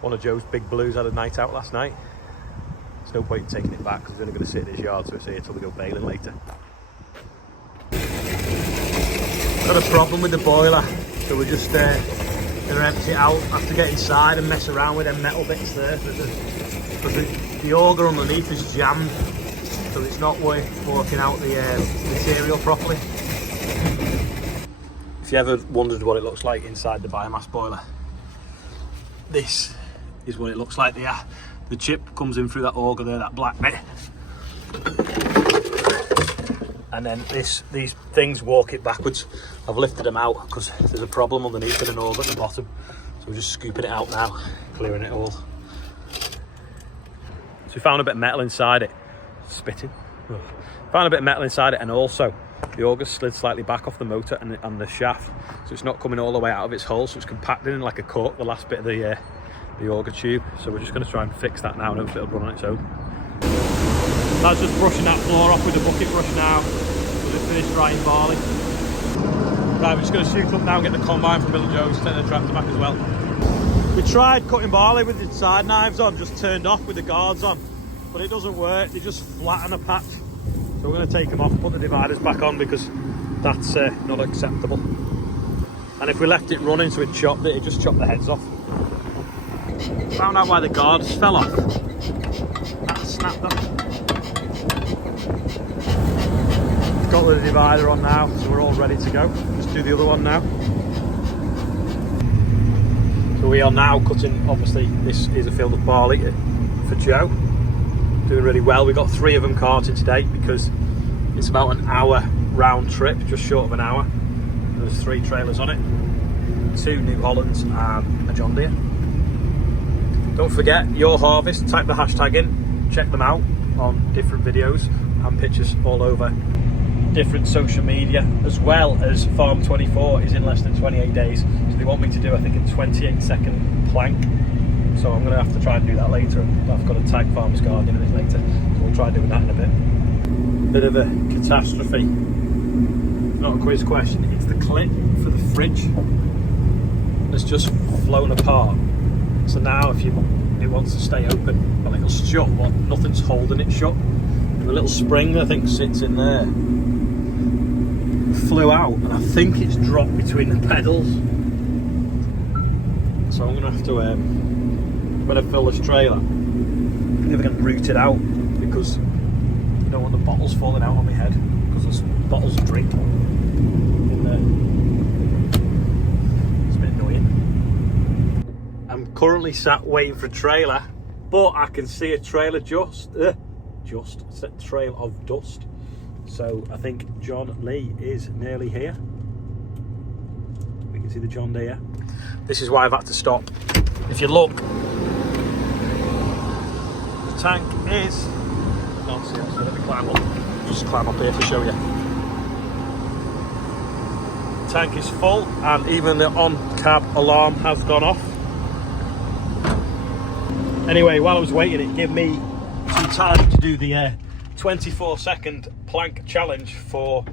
one of Joe's big blues had a night out last night. There's no point in taking it back because it's only going to sit in his yard, so it's here till we go bailing later. Got a problem with the boiler, so we're just going to empty it out. I have to get inside and mess around with them metal bits there because the auger underneath is jammed, so it's not working out the material properly. If you ever wondered what it looks like inside the biomass boiler, this is what it looks like. The chip comes in through that auger there, that black bit, and then these things walk it backwards. I've lifted them out because there's a problem underneath with an auger at the bottom, so we're just scooping it out now, clearing it all. So we found a bit of metal inside it. Spitting. Found a bit of metal inside it, and also the auger slid slightly back off the motor and the shaft, so it's not coming all the way out of its hole, so it's compacted in like a cork, the last bit of the auger tube. So we're just going to try and fix that now and hopefully it'll run on its own. That's just brushing that floor off with the bucket brush now. We'll just finish drying barley. Right, we're just going to shoot up now and get the combine from Bill and Joe's, take the tractor back as well. We tried cutting barley with the side knives on, just turned off with the guards on, but it doesn't work. They just flatten a patch. So we're going to take them off, put the dividers back on because that's not acceptable. And if we left it running so it chopped it, it just chopped the heads off. Found out why the guards fell off. That snapped off. Got the divider on now, so we're all ready to go. Just do the other one now. So we are now cutting, obviously this is a field of barley for Joe. Doing really well. We got 3 of them carted today because it's about an hour round trip, just short of an hour. There's 3 trailers on it, 2 New Hollands and a John Deere. Don't forget, your harvest, type the hashtag in, check them out on different videos and pictures all over different social media, as well as Farm 24 is in less than 28 days, so they want me to do, I think, a 28-second plank. So I'm going to have to try and do that later. I've got to tag Farmer's Garden in it later, so we'll try doing that in a bit. Bit of a catastrophe. Not a quiz question, it's the clip for the fridge that's just flown apart. So now if it wants to stay open, well, it'll shut, but nothing's holding it shut. And the little spring, I think, sits in there. Flew out, and I think it's dropped between the pedals. So I'm going to have to, when I fill this trailer, I'm going to root it out because I don't want the bottles falling out on my head because there's bottles of drink in there. It's a bit annoying. I'm currently sat waiting for a trailer, but I can see a trailer it's a trail of dust. So I think John Lee is nearly here. We can see the John Deere. This is why I've had to stop. If you look, the tank is, I can't see it, so let me climb up. Just climb up here to show you. The tank is full, and even the on-cab alarm has gone off. Anyway, while I was waiting, it gave me some time to do the 24-second plank challenge for,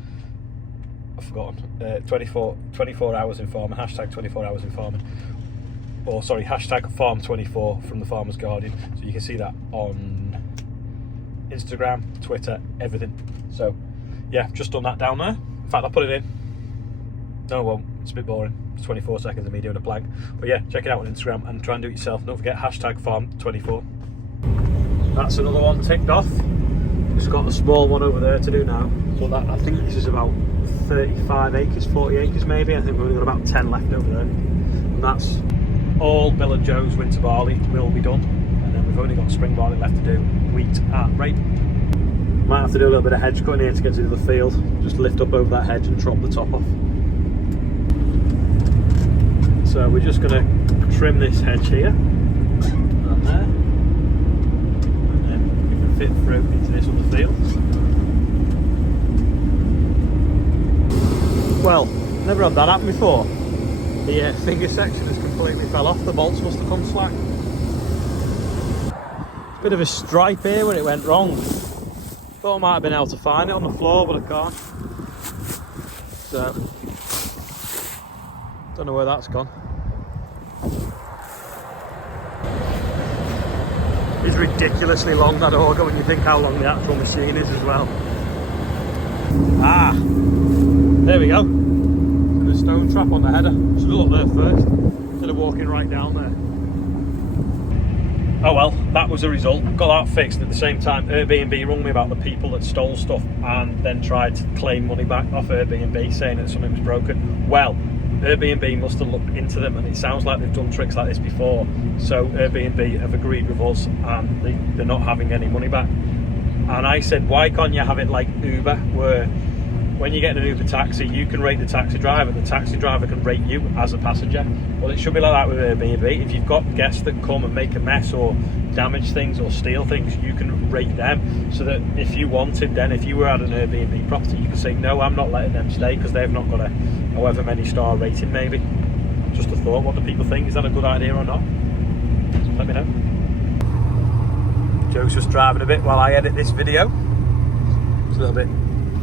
I've forgotten, 24 hours in farming, hashtag 24 hours in farming, or sorry, hashtag farm 24 from the Farmer's Guardian. So you can see that on Instagram, Twitter, everything. So yeah, just done that down there. In fact, I'll put it in. No, I won't, it's a bit boring. It's 24 seconds of me doing a plank. But yeah, check it out on Instagram and try and do it yourself. Don't forget, hashtag farm 24. That's another one ticked off. Just got a small one over there to do now. So that, I think this is about 35 acres, 40 acres maybe. I think we've only got about 10 left over there. And that's all Bill and Joe's winter barley will be done. And then we've only got spring barley left to do, wheat at rape. Might have to do a little bit of hedge cutting here to get to the field. Just lift up over that hedge and chop the top off. So we're just going to trim this hedge here. And there. Fit through into this other field. Well, never had that happen before. The finger section has completely fell off. The bolts must have come slack. Bit of a stripe here where it went wrong. Thought I might have been able to find it on the floor, but I can't. So, don't know where that's gone. is ridiculously long, that auger, when you think how long the actual machine is as well. Ah, there we go. And the stone trap on the header. Should have looked there first, instead of walking right down there. Oh well, that was a result. Got that fixed. At the same time, Airbnb rung me about the people that stole stuff and then tried to claim money back off Airbnb, saying that something was broken. Well, Airbnb must have looked into them, and it sounds like they've done tricks like this before. So Airbnb have agreed with us, and they're not having any money back. And I said, why can't you have it like Uber, where when you get in an Uber taxi, you can rate the taxi driver can rate you as a passenger? Well, it should be like that with Airbnb. If you've got guests that come and make a mess or damage things or steal things, you can rate them, so that if you wanted, then if you were at an Airbnb property, you could say, no, I'm not letting them stay because they've not got a however many star rating maybe. Just a thought, what do people think? Is that a good idea or not? Let me know. Joe's just driving a bit while I edit this video. It's a little bit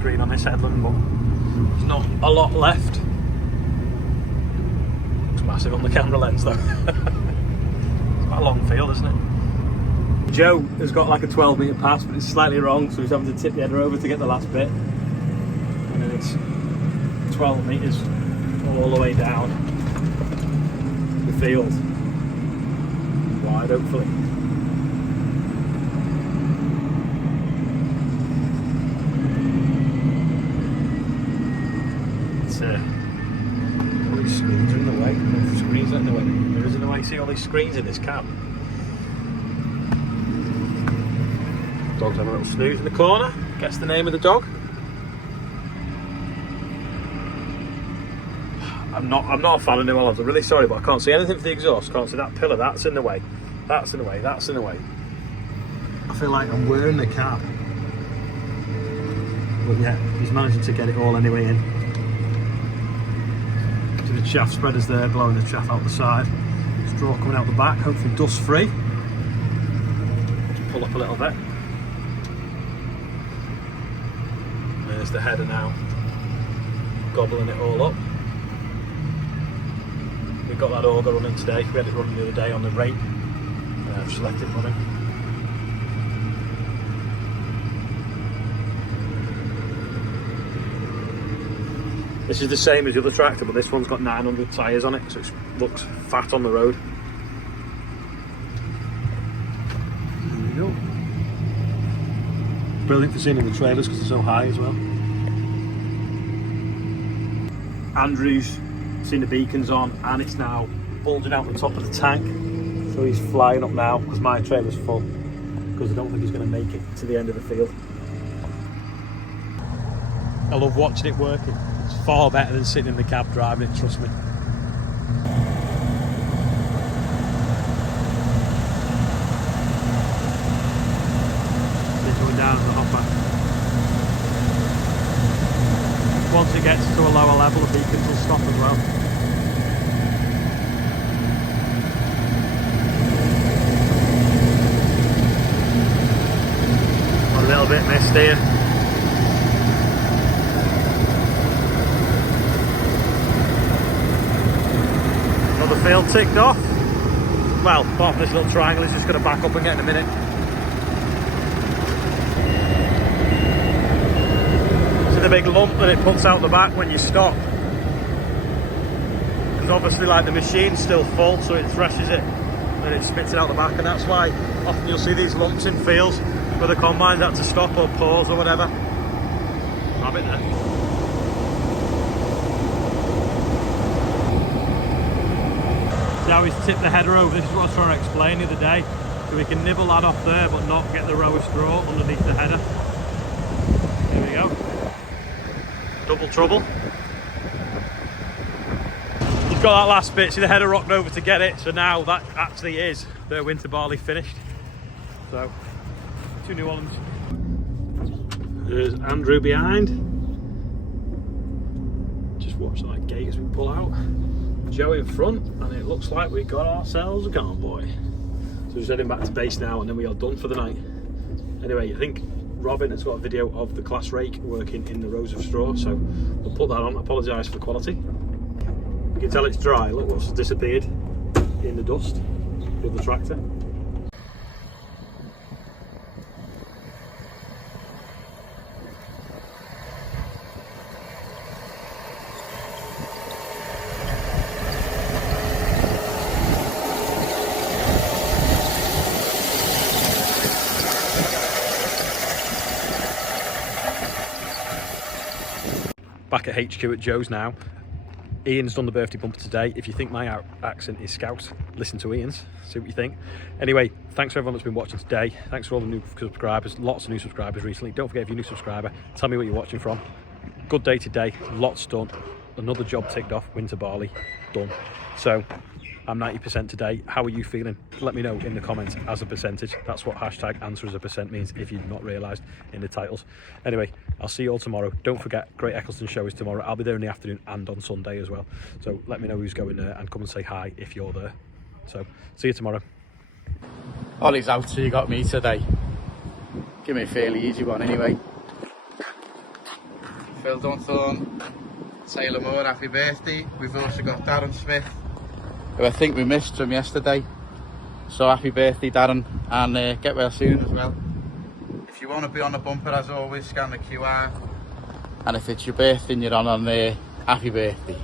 green on this headland, but there's not a lot left. Looks massive on the camera lens though. It's quite a long field, isn't it? Joe has got like a 12 metre pass, but it's slightly wrong, so he's having to tip the header over to get the last bit. And then it's 12 metres all the way down the field. Wide, hopefully. All these screens are in the way. The screens are in the way. There is in the way. See all these screens in this cab. Dog's having a little snooze in the corner. Guess the name of the dog. I'm not a fan of New Hollands. I'm really sorry, but I can't see anything for the exhaust. Can't see that pillar. That's in the way. That's in the way. That's in the way. I feel like I'm wearing the cab. But yeah, he's managing to get it all anyway in. The chaff spreaders there, blowing the chaff out the side. Straw coming out the back, hopefully dust free. Just pull up a little bit. There's the header now, gobbling it all up. We've got that auger running today. We had it running the other day on the rate. I've just left it running. This is the same as the other tractor, but this one's got 900 tyres on it, so it looks fat on the road. There we go. Brilliant for seeing in the trailers because they're so high as well. Andrew's seen the beacons on, and it's now bulging out the top of the tank. So he's flying up now because my trailer's full, because I don't think he's going to make it to the end of the field. I love watching it working. It's far better than sitting in the cab driving it, trust me. It's going down in the hopper. Once it gets to a lower level, the beacons will stop as well. A little bit missed here. Another field ticked off. Well, apart from this little triangle, it's just going to back up and get in a minute. See the big lump that it puts out the back when you stop? Because obviously, like, the machine's still full, so it threshes it and it spits it out the back, and that's why often you'll see these lumps in fields where the combines had to stop or pause or whatever. Grab it there. See how he's tipped the header over. This is what I was trying to explain the other day. So we can nibble that off there but not get the row of straw underneath the header. There we go. Double trouble. He's got that last bit. See, the header rocked over to get it. So now that actually is the winter barley finished. So, 2 New Hollands. There's Andrew behind. Just watch that gate as we pull out. Joe in front, and it looks like we got ourselves a convoy. So we're just heading back to base now, and then we are done for the night. Anyway, I think Robin has got a video of the class rake working in the rows of straw, so we'll put that on. I apologise for the quality. You can tell it's dry. Look what's disappeared in the dust with the tractor. back at HQ at Joe's now. Ian's done the birthday bumper today. If you think my accent is Scouse, listen to Ian's, see what you think. Anyway, thanks for everyone that's been watching today. Thanks for all the new subscribers, lots of new subscribers recently. Don't forget, if you're a new subscriber, tell me where you're watching from. Good day today, lots done. Another job ticked off, winter barley, done. So I'm 90% today. How are you feeling? Let me know in the comments as a percentage. That's what hashtag answer as a percent means, if you've not realised in the titles. Anyway, I'll see you all tomorrow. Don't forget, Great Eccleston show is tomorrow. I'll be there in the afternoon and on Sunday as well. So let me know who's going there and come and say hi if you're there. So see you tomorrow. Ollie's out, so you got me today. Give me a fairly easy one anyway. Phil Dunthorne, Taylor Moore, happy birthday. We've also got Darren Smith, who I think we missed from yesterday. So happy birthday, Darren, and get well soon as well. If you want to be on the bumper, as always, scan the QR. And if it's your birthday and you're on there, happy birthday.